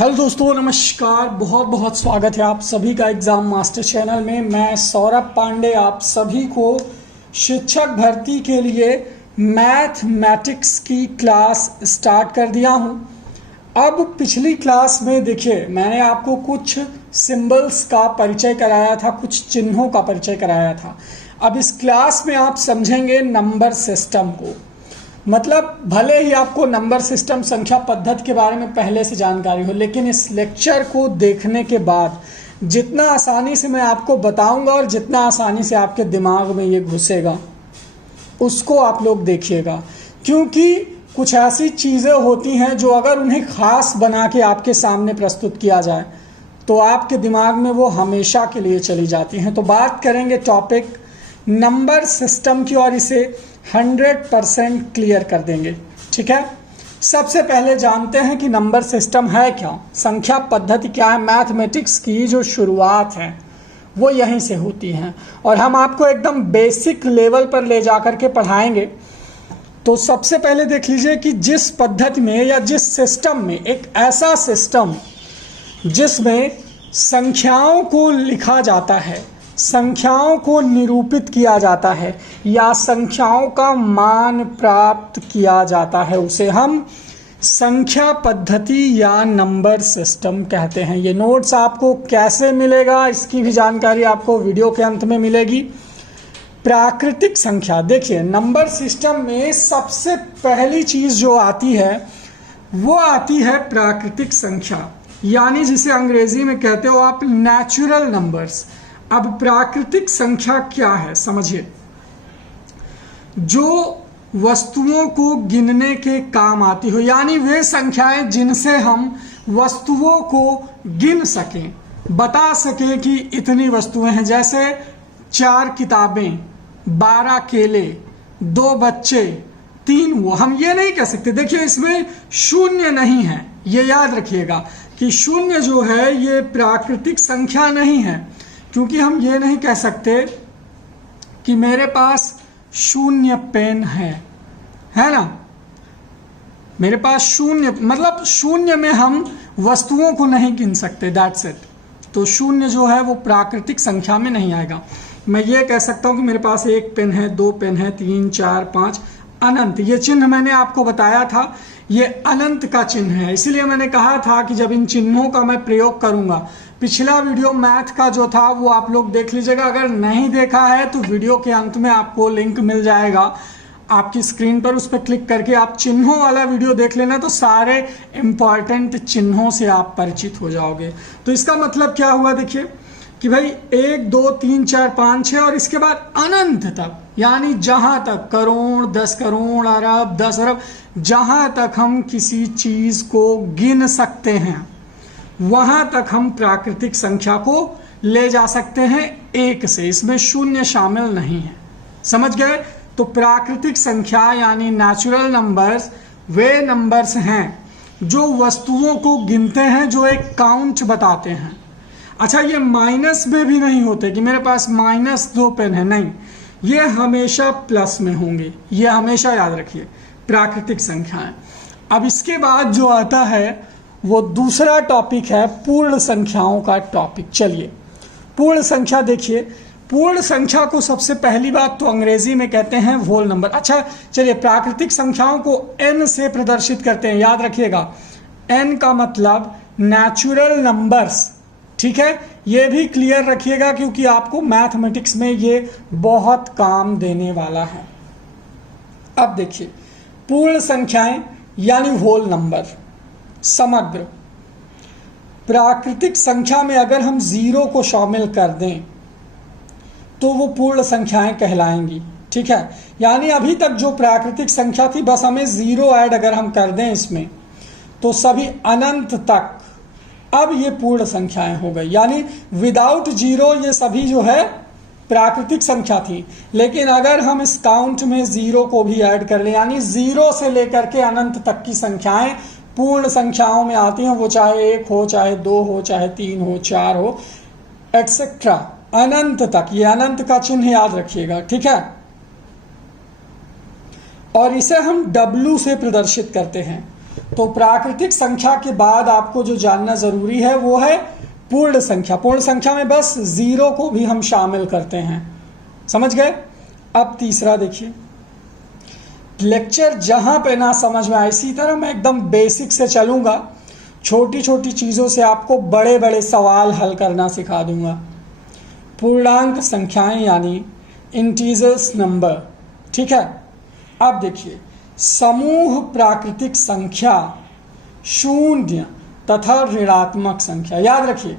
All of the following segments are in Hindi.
हेलो दोस्तों, नमस्कार। बहुत बहुत स्वागत है आप सभी का एग्ज़ाम मास्टर चैनल में। मैं सौरभ पांडे आप सभी को शिक्षक भर्ती के लिए मैथमेटिक्स की क्लास स्टार्ट कर दिया हूं। अब पिछली क्लास में देखिए, मैंने आपको कुछ सिंबल्स का परिचय कराया था, कुछ चिन्हों का परिचय कराया था। अब इस क्लास में आप समझेंगे नंबर सिस्टम को। मतलब भले ही आपको नंबर सिस्टम संख्या पद्धति के बारे में पहले से जानकारी हो, लेकिन इस लेक्चर को देखने के बाद जितना आसानी से मैं आपको बताऊंगा और जितना आसानी से आपके दिमाग में ये घुसेगा उसको आप लोग देखिएगा, क्योंकि कुछ ऐसी चीज़ें होती हैं जो अगर उन्हें खास बना के आपके सामने प्रस्तुत किया जाए तो आपके दिमाग में वो हमेशा के लिए चली जाती हैं। तो बात करेंगे टॉपिक नंबर सिस्टम की और इसे 100% क्लियर कर देंगे। ठीक है, सबसे पहले जानते हैं कि नंबर सिस्टम है क्या, संख्या पद्धति क्या है। मैथमेटिक्स की जो शुरुआत है वो यहीं से होती है और हम आपको एकदम बेसिक लेवल पर ले जाकर के पढ़ाएंगे। तो सबसे पहले देख लीजिए कि जिस पद्धति में या जिस सिस्टम में, एक ऐसा सिस्टम जिसमें संख्याओं को लिखा जाता है, संख्याओं को निरूपित किया जाता है या संख्याओं का मान प्राप्त किया जाता है, उसे हम संख्या पद्धति या नंबर सिस्टम कहते हैं। ये नोट्स आपको कैसे मिलेगा इसकी भी जानकारी आपको वीडियो के अंत में मिलेगी। प्राकृतिक संख्या, देखिए नंबर सिस्टम में सबसे पहली चीज़ जो आती है वो आती है प्राकृतिक संख्या, यानी जिसे अंग्रेजी में कहते हो आप नेचुरल नंबर्स। अब प्राकृतिक संख्या क्या है समझिए, जो वस्तुओं को गिनने के काम आती हो, यानी वे संख्याएं जिनसे हम वस्तुओं को गिन सकें, बता सकें कि इतनी वस्तुएं हैं। जैसे 4 किताबें, 12 केले, 2 बच्चे, 3 वो। हम ये नहीं कह सकते, देखिए इसमें शून्य नहीं है, ये याद रखिएगा कि शून्य जो है ये प्राकृतिक संख्या नहीं है, क्योंकि हम ये नहीं कह सकते कि मेरे पास शून्य पेन है ना। मेरे पास शून्य, मतलब शून्य में हम वस्तुओं को नहीं गिन सकते, दैट्स इट। तो शून्य जो है वो प्राकृतिक संख्या में नहीं आएगा। मैं ये कह सकता हूँ कि मेरे पास 1 पेन है, 2 पेन है, 3, 4, 5, अनंत। ये चिन्ह मैंने आपको बताया था, ये अनंत का चिन्ह है। इसीलिए मैंने कहा था कि जब इन चिन्हों का मैं प्रयोग करूंगा, पिछला वीडियो मैथ का जो था वो आप लोग देख लीजिएगा। अगर नहीं देखा है तो वीडियो के अंत में आपको लिंक मिल जाएगा आपकी स्क्रीन पर, उस पर क्लिक करके आप चिन्हों वाला वीडियो देख लेना, तो सारे इंपॉर्टेंट चिन्हों से आप परिचित हो जाओगे। तो इसका मतलब क्या हुआ, देखिए कि भाई 1, 2, 3, 4, 5, 6 और इसके बाद अनंत तक, यानी जहां तक करोड़, 10 करोड़, अरब, 10 अरब, जहां तक हम किसी चीज को गिन सकते हैं वहां तक हम प्राकृतिक संख्या को ले जा सकते हैं 1 से। इसमें शून्य शामिल नहीं है, समझ गए। तो प्राकृतिक संख्या यानी नेचुरल नंबर्स वे नंबर्स हैं जो वस्तुओं को गिनते हैं, जो एक काउंट बताते हैं। अच्छा, ये माइनस में भी नहीं होते कि मेरे पास -2 पेन है, नहीं, ये हमेशा प्लस में होंगे, ये हमेशा याद रखिए, प्राकृतिक संख्याएं। अब इसके बाद जो आता है वो दूसरा टॉपिक है पूर्ण संख्याओं का टॉपिक। चलिए पूर्ण संख्या देखिए, पूर्ण संख्या को सबसे पहली बात तो अंग्रेजी में कहते हैं होल नंबर। अच्छा चलिए, प्राकृतिक संख्याओं को n से प्रदर्शित करते हैं, याद रखिएगा n का मतलब नेचुरल नंबर्स। ठीक है, ये भी क्लियर रखिएगा क्योंकि आपको मैथमेटिक्स में ये बहुत काम देने वाला है। अब देखिए पूर्ण संख्याएं यानी होल नंबर, समग्र। प्राकृतिक संख्या में अगर हम 0 को शामिल कर दें तो वो पूर्ण संख्याएं कहलाएंगी। ठीक है, यानी अभी तक जो प्राकृतिक संख्या थी बस हमें 0 ऐड अगर हम कर दें इसमें तो सभी अनंत तक, अब ये पूर्ण संख्याएं हो गई। यानी विदाउट 0 ये सभी जो है प्राकृतिक संख्या थी, लेकिन अगर हम इस काउंट में 0 को भी ऐड कर लें, यानी 0 से लेकर के अनंत तक की संख्याएं पूर्ण संख्याओं में आती हैं, वो चाहे 1 हो, चाहे 2 हो, चाहे 3 हो, 4 हो, एक्सेट्रा, अनंत तक। ये अनंत का चिन्ह याद रखिएगा, ठीक है। और इसे हम W से प्रदर्शित करते हैं। तो प्राकृतिक संख्या के बाद आपको जो जानना जरूरी है वो है पूर्ण संख्या। पूर्ण संख्या में बस 0 को भी हम शामिल करते हैं, समझ गए। अब तीसरा देखिए, लेक्चर जहां पे ना समझ में आए, इसी तरह मैं एकदम बेसिक से चलूंगा, छोटी छोटी चीजों से आपको बड़े बड़े सवाल हल करना सिखा दूंगा। पूर्णांक संख्याएं यानी इंटीजर्स नंबर, ठीक है। अब देखिए, समूह प्राकृतिक संख्या, शून्य तथा ऋणात्मक संख्या, याद रखिए,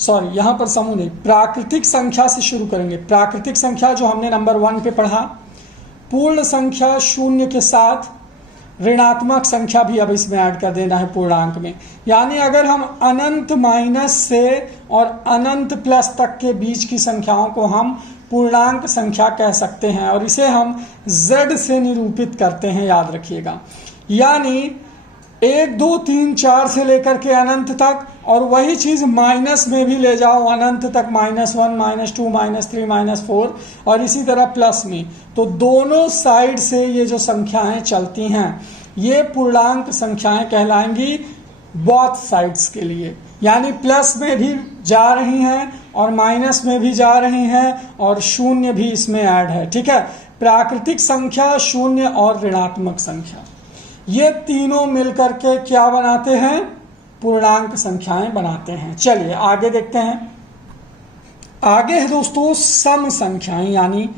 सॉरी यहां पर समूह नहीं, प्राकृतिक संख्या से शुरू करेंगे। प्राकृतिक संख्या जो हमने नंबर 1 पे पढ़ा, पूर्ण संख्या शून्य के साथ ऋणात्मक संख्या भी अब इसमें ऐड कर देना है पूर्णांक में। यानी अगर हम अनंत माइनस से और अनंत प्लस तक के बीच की संख्याओं को हम पूर्णांक संख्या कह सकते हैं, और इसे हम z से निरूपित करते हैं, याद रखिएगा। यानी 1 2 3 4 से लेकर के अनंत तक, और वही चीज माइनस में भी ले जाओ अनंत तक, -1 -2 -3 -4, और इसी तरह प्लस में, तो दोनों साइड से ये जो संख्याएं चलती हैं ये पूर्णांक संख्याएं कहलाएंगी बोथ साइड्स के लिए। यानी प्लस में भी जा रही हैं और माइनस में भी जा रही हैं, और शून्य भी इसमें ऐड है, ठीक है। प्राकृतिक संख्या, शून्य और ऋणात्मक संख्या, ये तीनों मिलकर के क्या बनाते हैं? पूर्णांक संख्याएं बनाते हैं। चलिए आगे देखते हैं। आगे है दोस्तों सम संख्याएं यानी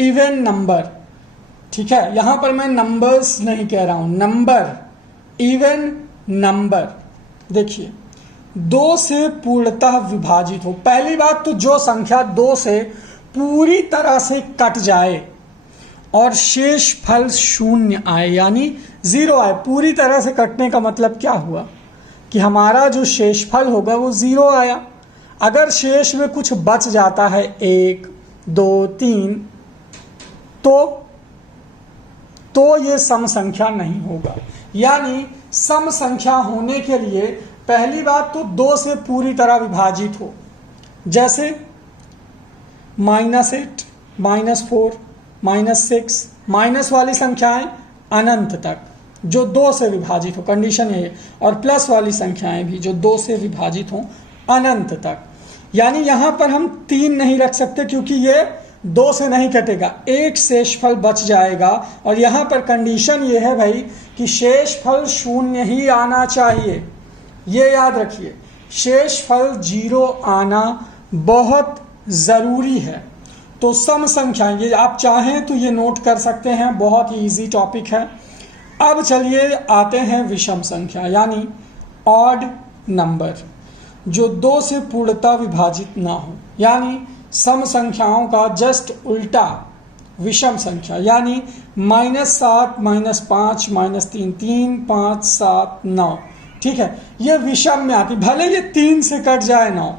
इवन नंबर, ठीक है। यहां पर मैं नंबर्स नहीं कह रहा हूं, नंबर, इवन नंबर। देखिए, 2 से पूर्णतः विभाजित हो। पहली बात तो जो संख्या 2 से पूरी तरह से कट जाए और शेष फल शून्य आए, यानी 0 आए। पूरी तरह से कटने का मतलब क्या हुआ कि हमारा जो शेषफल होगा वो 0 आया। अगर शेष में कुछ बच जाता है 1 2 3, तो ये सम संख्या नहीं होगा। यानी सम संख्या होने के लिए पहली बात तो 2 से पूरी तरह विभाजित हो, जैसे -8 -4 -6, माइनस वाली संख्याएं अनंत तक जो 2 से विभाजित हो, कंडीशन ये है। और प्लस वाली संख्याएं भी जो 2 से विभाजित हो अनंत तक। यानी यहां पर हम 3 नहीं रख सकते क्योंकि ये 2 से नहीं कटेगा, एक शेषफल बच जाएगा। और यहां पर कंडीशन ये है भाई कि शेषफल शून्य ही आना चाहिए, ये याद रखिए। शेषफल 0 आना बहुत जरूरी है। तो सम संख्याएं, ये आप चाहें तो ये नोट कर सकते हैं, बहुत ही इजी टॉपिक है। अब चलिए आते हैं विषम संख्या यानी ऑड नंबर, जो 2 से पूर्णतः विभाजित ना हो। यानी सम संख्याओं का जस्ट उल्टा विषम संख्या, यानी -7 -5 -3 3 5 7 9, ठीक है। ये विषम में आती, भले ये 3 से कट जाए 9,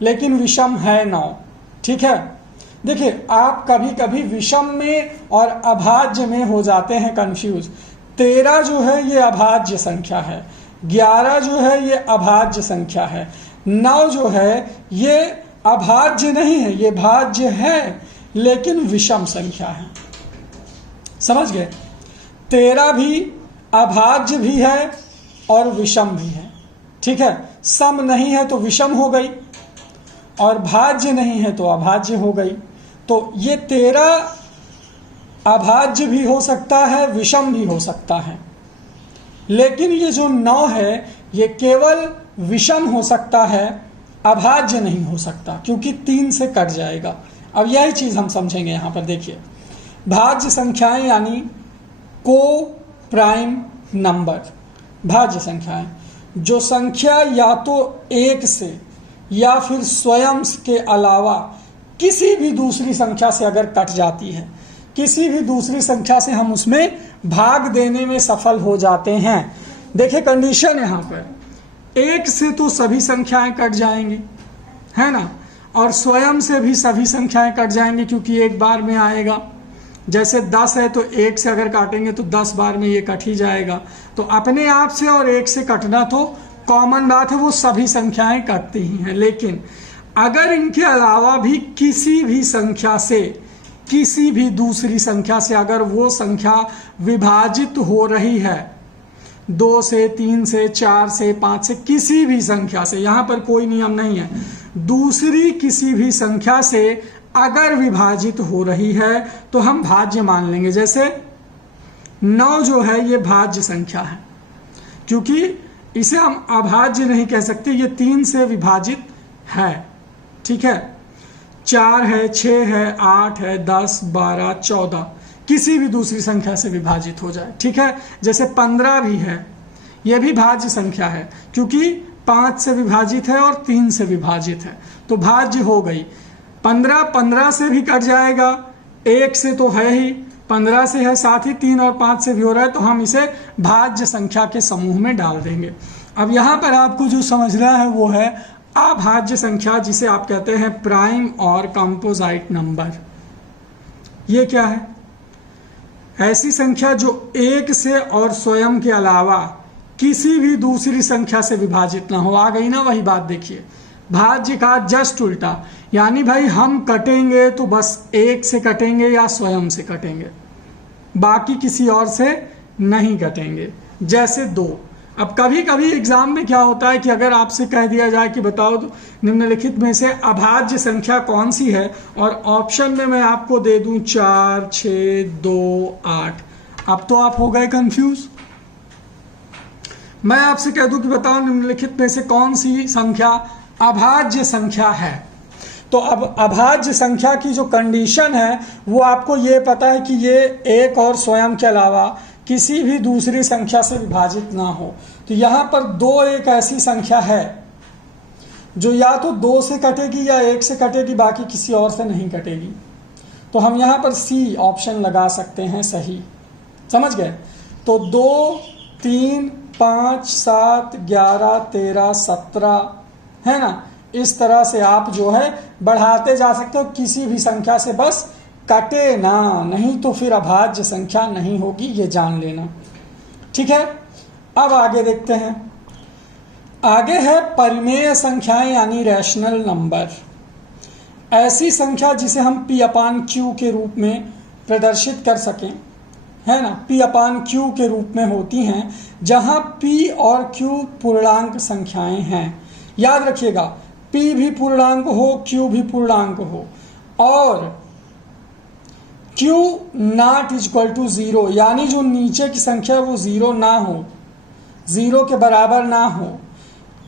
लेकिन विषम है 9, ठीक है। देखिए, आप कभी कभी विषम में और अभाज्य में हो जाते हैं कंफ्यूज। 13 जो है ये अभाज्य संख्या है, 11 जो है ये अभाज्य संख्या है, 9 जो है ये अभाज्य नहीं है, ये भाज्य है लेकिन विषम संख्या है। समझ गए? 13 भी अभाज्य भी है और विषम भी है, ठीक है। सम नहीं है तो विषम हो गई, और भाज्य नहीं है तो अभाज्य हो गई। तो ये 13 अभाज्य भी हो सकता है, विषम भी हो सकता है। लेकिन ये जो 9 है ये केवल विषम हो सकता है, अभाज्य नहीं हो सकता, क्योंकि 3 से कट जाएगा। अब यही चीज हम समझेंगे यहां पर। देखिए, भाज्य संख्याएं यानी को प्राइम नंबर, भाज्य संख्याएं जो संख्या या तो 1 से या फिर स्वयं के अलावा किसी भी दूसरी संख्या से अगर कट जाती है, किसी भी दूसरी संख्या से हम उसमें भाग देने में सफल हो जाते हैं। देखिए कंडीशन यहां पर, 1 से तो सभी संख्याएं कट जाएंगी, है ना, और स्वयं से भी सभी संख्याएं कट जाएंगी क्योंकि एक बार में आएगा। जैसे 10 है तो 1 से अगर काटेंगे तो 10 बार में ये कट ही जाएगा। तो अपने आप से और 1 से कटना तो कॉमन बात है, वो सभी संख्याएं कटती ही हैं। लेकिन अगर इनके अलावा भी किसी भी संख्या से, किसी भी दूसरी संख्या से अगर वो संख्या विभाजित हो रही है 2 से, 3 से, 4 से, 5 से, किसी भी संख्या से, यहां पर कोई नियम नहीं है, दूसरी किसी भी संख्या से अगर विभाजित हो रही है तो हम भाज्य मान लेंगे। जैसे 9 जो है ये भाज्य संख्या है, क्योंकि इसे हम अभाज्य नहीं कह सकते, ये 3 से विभाजित है, ठीक है। 4 है, 6 है, 8 है, 10, 12, 14 किसी भी दूसरी संख्या से विभाजित हो जाए, ठीक है। जैसे 15 भी है, यह भी भाज्य संख्या है, क्योंकि 5 से विभाजित है और 3 से विभाजित है, तो भाज्य हो गई। 15 से भी कट जाएगा, 1 से तो है ही, 15 से है, साथ ही 3 और 5 से भी हो रहा है, तो हम इसे भाज्य संख्या के समूह में डाल देंगे। अब यहाँ पर आपको जो समझना है वो है अभाज्य संख्या, जिसे आप कहते हैं प्राइम और कंपोजिट नंबर। ये क्या है? ऐसी संख्या जो 1 से और स्वयं के अलावा किसी भी दूसरी संख्या से विभाजित ना हो। आ गई ना वही बात, देखिए भाज्य का जस्ट उल्टा, यानी भाई हम कटेंगे तो बस 1 से कटेंगे या स्वयं से कटेंगे, बाकी किसी और से नहीं कटेंगे। जैसे 2। अब कभी कभी एग्जाम में क्या होता है कि अगर आपसे कह दिया जाए कि बताओ निम्नलिखित में से अभाज्य संख्या कौन सी है, और ऑप्शन में मैं आपको दे दूं 4, 6, 2, 8, अब तो आप हो गए कंफ्यूज। मैं आपसे कह दूं कि बताओ निम्नलिखित में से कौन सी संख्या अभाज्य संख्या है, तो अब अभाज्य संख्या की जो कंडीशन है वो आपको ये पता है कि ये 1 और स्वयं के अलावा किसी भी दूसरी संख्या से विभाजित ना हो। तो यहां पर 2 एक ऐसी संख्या है जो या तो 2 से कटेगी या 1 से कटेगी, बाकी किसी और से नहीं कटेगी। तो हम यहां पर सी ऑप्शन लगा सकते हैं सही, समझ गए। तो 2, 3, 5, 7, 11, 13, 17 है ना, इस तरह से आप जो है बढ़ाते जा सकते हो, किसी भी संख्या से बस कटे ना, नहीं तो फिर अभाज्य संख्या नहीं होगी, ये जान लेना, ठीक है। अब आगे देखते हैं, आगे है परिमेय संख्याएं यानी रैशनल नंबर। ऐसी संख्या जिसे हम P/Q के रूप में प्रदर्शित कर सकें, है ना, P/Q के रूप में होती हैं, जहां P और Q पूर्णांक संख्याएं हैं। याद रखिएगा, P भी पूर्णांक हो, Q भी पूर्णांक हो, और Q नॉट इक्वल टू 0, यानी जो नीचे की संख्या वो 0 ना हो, 0 के बराबर ना हो।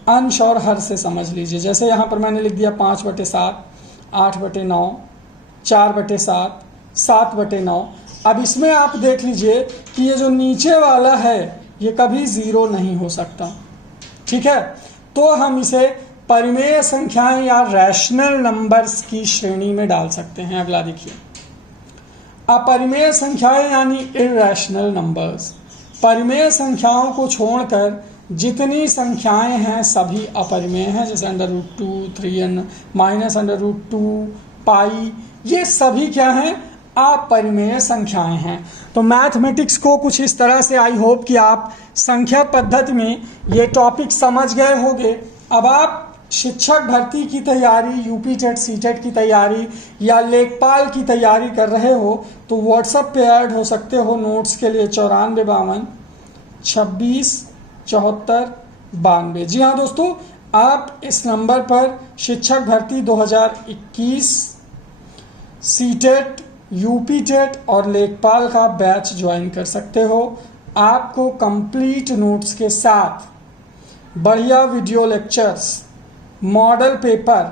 अंश और हर से समझ लीजिए, जैसे यहाँ पर मैंने लिख दिया 5/7, 8/9, 4/7, 7/9। अब इसमें आप देख लीजिए कि ये जो नीचे वाला है ये कभी 0 नहीं हो सकता, ठीक है। तो हम इसे परिमेय संख्याएं या रैशनल नंबर्स की श्रेणी में डाल सकते हैं। अगला देखिए, अपरिमेय संख्याएं यानी इरैशनल नंबर्स। परिमेय संख्याओं को छोड़कर जितनी संख्याएं हैं सभी अपरिमेय हैं, जैसे √2, 3n, -√2, पाई, ये सभी क्या हैं? अपरिमेय संख्याएं हैं। तो मैथमेटिक्स को कुछ इस तरह से आई होप कि आप संख्या पद्धति में ये टॉपिक समझ गए होंगे। अब आप शिक्षक भर्ती की तैयारी, यूपी टेट, सीटेट की तैयारी या लेखपाल की तैयारी कर रहे हो तो व्हाट्सएप पे ऐड हो सकते हो नोट्स के लिए 9452 26 74 92। जी हाँ दोस्तों, आप इस नंबर पर शिक्षक भर्ती 2021 सीटेट, यूपी टेट और लेखपाल का बैच ज्वाइन कर सकते हो। आपको कंप्लीट नोट्स के साथ बढ़िया वीडियो लेक्चर्स, मॉडल पेपर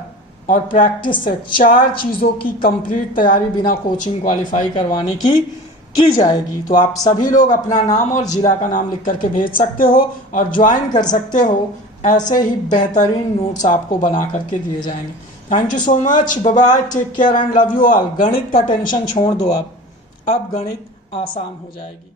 और प्रैक्टिस सेट, 4 चीज़ों की कंप्लीट तैयारी बिना कोचिंग क्वालिफाई करवाने की जाएगी। तो आप सभी लोग अपना नाम और जिला का नाम लिख करके भेज सकते हो और ज्वाइन कर सकते हो। ऐसे ही बेहतरीन नोट्स आपको बना करके दिए जाएंगे। Thank you so much, bye bye, take care and love you all. गणित का टेंशन छोड़ दो, अब गणित आसान हो जाएगी।